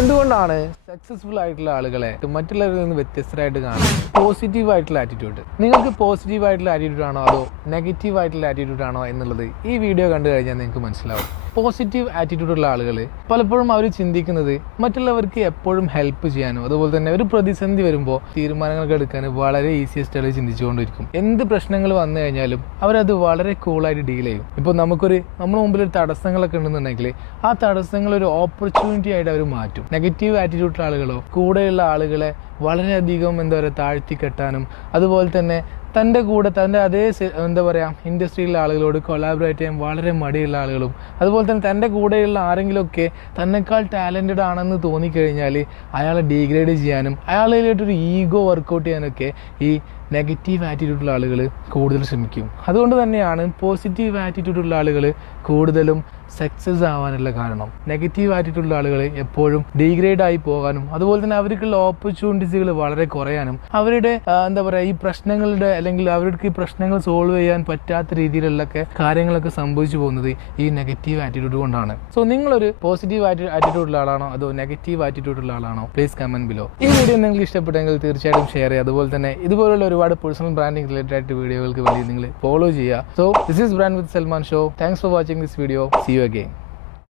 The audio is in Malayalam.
എന്തുകൊണ്ടാണ് സക്സസ്ഫുൾ ആയിട്ടുള്ള ആളുകളെ മറ്റുള്ളവരിൽ നിന്ന് വ്യത്യസ്തരായിട്ട് കാണുന്നത്? പോസിറ്റീവ് ആയിട്ടുള്ള ആറ്റിറ്റ്യൂഡ്. നിങ്ങൾക്ക് പോസിറ്റീവ് ആയിട്ടുള്ള ആറ്റിറ്റ്യൂഡ് ആണോ അതോ നെഗറ്റീവ് ആയിട്ടുള്ള ആറ്റിറ്റ്യൂഡ് ആണോ എന്നുള്ളത് ഈ വീഡിയോ കണ്ടു കഴിഞ്ഞാൽ നിങ്ങൾക്ക് മനസ്സിലാവും. പോസിറ്റീവ് ആറ്റിറ്റ്യൂഡ് ഉള്ള ആളുകൾ പലപ്പോഴും അവർ ചിന്തിക്കുന്നത് മറ്റുള്ളവർക്ക് എപ്പോഴും ഹെൽപ്പ് ചെയ്യാനും അതുപോലെ തന്നെ ഒരു പ്രതിസന്ധി വരുമ്പോൾ തീരുമാനങ്ങളൊക്കെ എടുക്കാൻ വളരെ ഈസിയസ്റ്റ് ആയിട്ട് ചിന്തിച്ചുകൊണ്ടിരിക്കും. എന്ത് പ്രശ്നങ്ങൾ വന്നു കഴിഞ്ഞാലും അവരത് വളരെ കൂളായിട്ട് ഡീൽ ചെയ്യും. ഇപ്പോൾ നമ്മുടെ മുമ്പിൽ ഒരു തടസ്സങ്ങളൊക്കെ ഉണ്ടെന്നുണ്ടെങ്കിൽ ആ തടസ്സങ്ങൾ ഒരു ഓപ്പർച്യൂണിറ്റി ആയിട്ട് അവർ മാറ്റും. നെഗറ്റീവ് ആറ്റിറ്റ്യൂഡ് ആളുകളോ കൂടെയുള്ള ആളുകളെ വളരെയധികം താഴ്ത്തി കെട്ടാനും അതുപോലെ തന്നെ തൻ്റെ കൂടെ തൻ്റെ അതേ ഇൻഡസ്ട്രിയിലെ ആളുകളോട് കൊളാബറേറ്റ് ചെയ്യാൻ വളരെ മടിയുള്ള ആളുകളും അതുപോലെ തന്നെ തൻ്റെ കൂടെയുള്ള ആരെങ്കിലുമൊക്കെ തന്നെക്കാൾ ടാലൻറ്റഡ് ആണെന്ന് തോന്നിക്കഴിഞ്ഞാൽ അയാളെ ഡീഗ്രേഡ് ചെയ്യാനും അയാളിലായിട്ടൊരു ഈഗോ വർക്കൗട്ട് ചെയ്യാനൊക്കെ ഈ നെഗറ്റീവ് ആറ്റിറ്റ്യൂഡുള്ള ആളുകൾ കൂടുതൽ ശ്രമിക്കും. അതുകൊണ്ട് തന്നെയാണ് പോസിറ്റീവ് ആറ്റിറ്റ്യൂഡുള്ള ആളുകൾ കൂടുതലും സക്സസ് ആവാനുള്ള കാരണം. നെഗറ്റീവ് ആറ്റിറ്റ്യൂഡുള്ള ആളുകൾ എപ്പോഴും ഡീഗ്രേഡ് ആയി പോകാനും അതുപോലെ തന്നെ അവർക്കുള്ള ഓപ്പർച്യൂണിറ്റീസുകൾ വളരെ കുറയാനും അവരുടെ ഈ പ്രശ്നങ്ങളുടെ അല്ലെങ്കിൽ അവർക്ക് ഈ പ്രശ്നങ്ങൾ സോൾവ് ചെയ്യാൻ പറ്റാത്ത രീതിയിലുള്ളൊക്കെ കാര്യങ്ങളൊക്കെ സംഭവിച്ചു പോകുന്നത് ഈ നെഗറ്റീവ് ആറ്റിറ്റ്യൂഡ് കൊണ്ടാണ്. സോ നിങ്ങളൊരു പോസിറ്റീവ് ആറ്റിറ്റ്യൂഡുള്ള ആളാണോ അതോ നെഗറ്റീവ് ആറ്റിറ്റ്യൂഡുള്ള ആളാണോ? Please comment below. ഈ വീഡിയോ നിങ്ങൾക്ക് ഇഷ്ടപ്പെട്ടെങ്കിൽ തീർച്ചയായിട്ടും ഷെയർ ചെയ്യുക. അതുപോലെ തന്നെ ഇതുപോലുള്ള ഒരുപാട് പേഴ്സണൽ ബ്രാൻഡിംഗ് റിലേറ്റഡ് ആയിട്ട് വീഡിയോകൾക്ക് വേണ്ടി നിങ്ങൾ ഫോളോ ചെയ്യുക. So this is brand with Salman show. Thanks for watching this video. See you again.